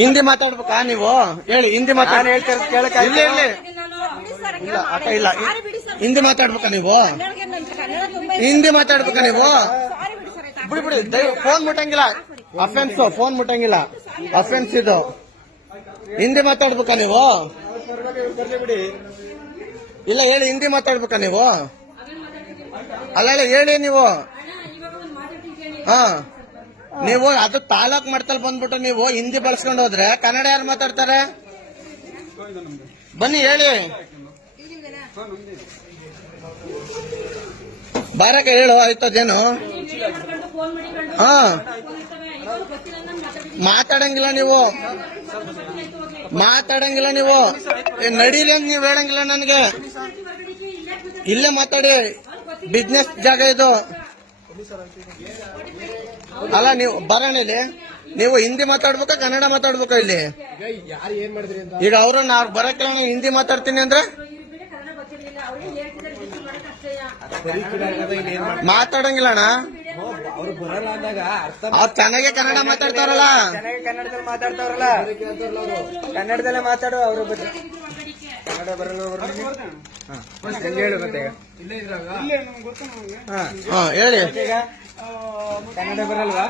ಹಿಂದಿ ಮಾತಾಡ್ಬೇಕಾ ನೀವು? ಹೇಳಿ, ಹಿಂದಿ ಇಲ್ಲ ಅಕ್ಕ, ಇಲ್ಲ ಹಿಂದಿ ಮಾತಾಡ್ಬೇಕಾ ನೀವು? ಹಿಂದಿ ಮಾತಾಡ್ಬೇಕಾ ನೀವು? ಬಿಡಿ ಬಿಡಿ, ಫೋನ್ ಮುಟ್ಟಂಗಿಲ್ಲ. ಫೋನ್ ಮುಟ್ಟಂಗಿಲ್ಲ, ಅಫೆನ್ಸ್ ಇದು. ಹಿಂದಿ ಮಾತಾಡ್ಬೇಕಾ ನೀವು? ಇಲ್ಲ ಹೇಳಿ, ಹಿಂದಿ ಮಾತಾಡ್ಬೇಕಾ ನೀವು? ಅಲ್ಲ ಹೇಳಿ ನೀವು. ಹಾ, ನೀವು ಅದು ತಾಲೂಕ್ ಮಟ್ಟದಲ್ಲಿ ಬಂದ್ಬಿಟ್ಟು ನೀವು ಹಿಂದಿ ಬಳಸ್ಕೊಂಡು ಹೋದ್ರೆ ಕನ್ನಡ ಯಾರು ಮಾತಾಡ್ತಾರೆ? ಬನ್ನಿ ಹೇಳಿ, ಬಾರಕ ಹೇಳು, ಆಯ್ತದೇನು? ಹಾ, ಮಾತಾಡಂಗಿಲ್ಲ ನೀವು ನಡೀಲಿ ಅಂತ ನೀವು ಹೇಳಂಗಿಲ್ಲ ನನಗೆ. ಇಲ್ಲೇ ಮಾತಾಡಿ, ಬಿಸ್ನೆಸ್ ಜಾಗ ಇದು. ಅಲ್ಲ ನೀವು ಬರೋಣ ಇಲ್ಲಿ, ನೀವು ಹಿಂದಿ ಮಾತಾಡ್ಬೇಕಾ ಕನ್ನಡ ಮಾತಾಡ್ಬೇಕಾ ಇಲ್ಲಿ? ಈಗ ಅವ್ರು ನಾ ಬರಕ್ಕಿಲ್ಲ, ನಾನು ಹಿಂದಿ ಮಾತಾಡ್ತೀನಿ ಅಂದ್ರೆ ಮಾತಾಡಂಗಿಲ್ಲ ಅಣ್ಣ. ಅವ್ರು ಚೆನ್ನಾಗೆ ಕನ್ನಡ ಮಾತಾಡ್ತಾರಲ್ಲ, ಕನ್ನಡದಲ್ಲೇ ಮಾತಾಡೋ ಅವರು. ಕನ್ನಡ ಬರಲ್ಲ ಹೇಳು ಮತ್ತೆ. ಹೇಳಿ, ಕನ್ನಡ ಬರಲ್ವಾ?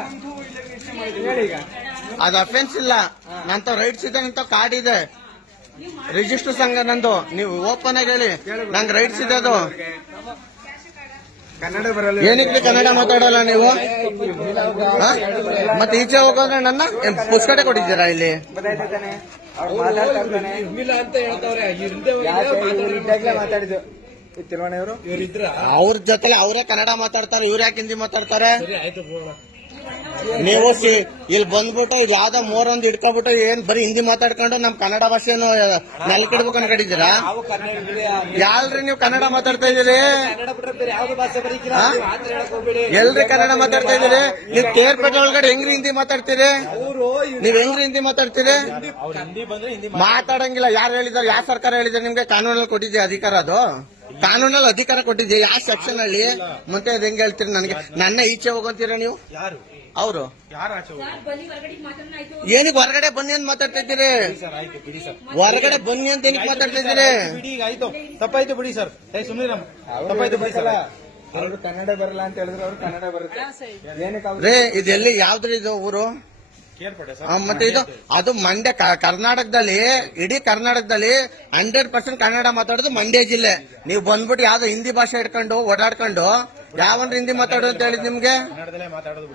ಹೇಳಿ ಈಗ. ಅದು ಅಫೆನ್ಸ್ ಇಲ್ಲ. ನಂತ ರೈಟ್ಸ್ ಇದೆ, ನಂತ ಕಾರ್ಡ್ ಇದೆ, ರಿಜಿಸ್ಟರ್ ಸಂಘ ನಂದು. ನೀವು ಓಪನ್ ಆಗಿ ಹೇಳಿ, ನಂಗೆ ರೈಟ್ಸ್ ಇದೆ. ಅದು ಕನ್ನಡ ಬರಲ್ಲ. ಏನಕ್ಕೆ ಕನ್ನಡ ಮಾತಾಡಲ್ಲ ನೀವು? ಮತ್ತೆ ಈಚೆ ಹೋಗೋದ್ರೆ ನನ್ನ ಪುಸ್ತಕ ಕೊಟ್ಟಿದ್ದೀರಾ ಇಲ್ಲಿ? ಮಾತಾಡಿದ್ದು ತಿರುವಣೆಯವರು ಅವ್ರ ಜೊತೆ ಅವರೇ ಕನ್ನಡ ಮಾತಾಡ್ತಾರೆ, ಇವ್ರು ಯಾಕೆ ಹಿಂದಿ ಮಾತಾಡ್ತಾರೆ? ನೀವು ಇಲ್ಲಿ ಬಂದ್ಬಿಟ್ಟು ಇದು ಯಾವ್ದೋ ಮೋರೊಂದು ಇಟ್ಕೊಬಿಟ್ಟು ಏನ್ ಬರೀ ಹಿಂದಿ ಮಾತಾಡ್ಕೊಂಡು ನಮ್ ಕನ್ನಡ ಭಾಷೆಯನ್ನು ನೆಲ್ಕಿಡ್ಬೇಕು ಅನ್ಕೊಂಡಿದ್ದೀರಾ? ಯಾಲ್ರಿ ನೀವು ಕನ್ನಡ ಮಾತಾಡ್ತಾ ಇದೀರಿ? ಎಲ್ರಿ ಕನ್ನಡ ಮಾತಾಡ್ತಾ ಇದೀರಿ? ನೀವು ಕೇರ್ಪೇಟೆ ಒಳಗಡೆ ಹೆಂಗ್ರಿ ಹಿಂದಿ ಮಾತಾಡ್ತೀರಿ? ನೀವ್ ಹೆಂಗ್ರಿ ಹಿಂದಿ ಮಾತಾಡ್ತೀರಿ? ಮಾತಾಡಂಗಿಲ್ಲ. ಯಾರು ಹೇಳಿದಾರೆ? ಯಾವ ಸರ್ಕಾರ ಹೇಳಿದ್ರೆ ನಿಮ್ಗೆ? ಕಾನೂನಲ್ಲಿ ಕೊಟ್ಟಿದ್ಯಾ ಅಧಿಕಾರ? ಅದು ಕಾನೂನಲ್ಲಿ ಅಧಿಕಾರ ಕೊಟ್ಟಿದ್ಯಾ? ಯಾವ ಸೆಕ್ಷನ್ ಅಲ್ಲಿ? ಮತ್ತೆ ಅದು ಹೆಂಗ್ ಹೇಳ್ತೀರಿ ನನಗೆ? ನನ್ನ ಈಚೆ ಹೋಗಂತೀರಾ ನೀವು? ಅವರು ಏನಕ್ಕೆ ಹೊರಗಡೆ ಬನ್ನಿ ಅಂತ ಮಾತಾಡ್ತಾ ಇದ್ದೀರಿ? ಹೊರಗಡೆ ಬನ್ನಿ ಅಂತ ಏನಕ್ಕೆ ಮಾತಾಡ್ತಾ ಇದ್ದೀರಿ? ತಪ್ಪಾಯ್ತು ಬಿಡಿ ಸರ್, ತಪ್ಪಾಯ್ತು ಬಿಡಿ ಸರ್. ಅವ್ರು ಕನ್ನಡ ಬರಲ್ಲ ಅಂತ ಹೇಳಿದ್ರೆ ಅವ್ರು ಕನ್ನಡ ಬರುತ್ತೆ ಏನಕ್ಕೆ? ಇದೆಲ್ಲಿ ಯಾವ್ದ್ರಿ ಇದು ಊರು? ಮತ್ತೆ ಇದು ಅದು ಮಂಡ್ಯ, ಕರ್ನಾಟಕದಲ್ಲಿ, ಇಡೀ ಕರ್ನಾಟಕದಲ್ಲಿ 100% ಕನ್ನಡ ಮಾತಾಡೋದು ಮಂಡ್ಯ ಜಿಲ್ಲೆ. ನೀವು ಬಂದ್ಬಿಟ್ಟು ಯಾವ್ದೋ ಹಿಂದಿ ಭಾಷೆ ಇಟ್ಕೊಂಡು ಓಡಾಡ್ಕೊಂಡು ಯಾವನ್ರು ಹಿಂದಿ ಮಾತಾಡೋದು ಅಂತ ಹೇಳಿದ್ ನಿಮ್ಗೆ? ಮಾತಾಡೋದು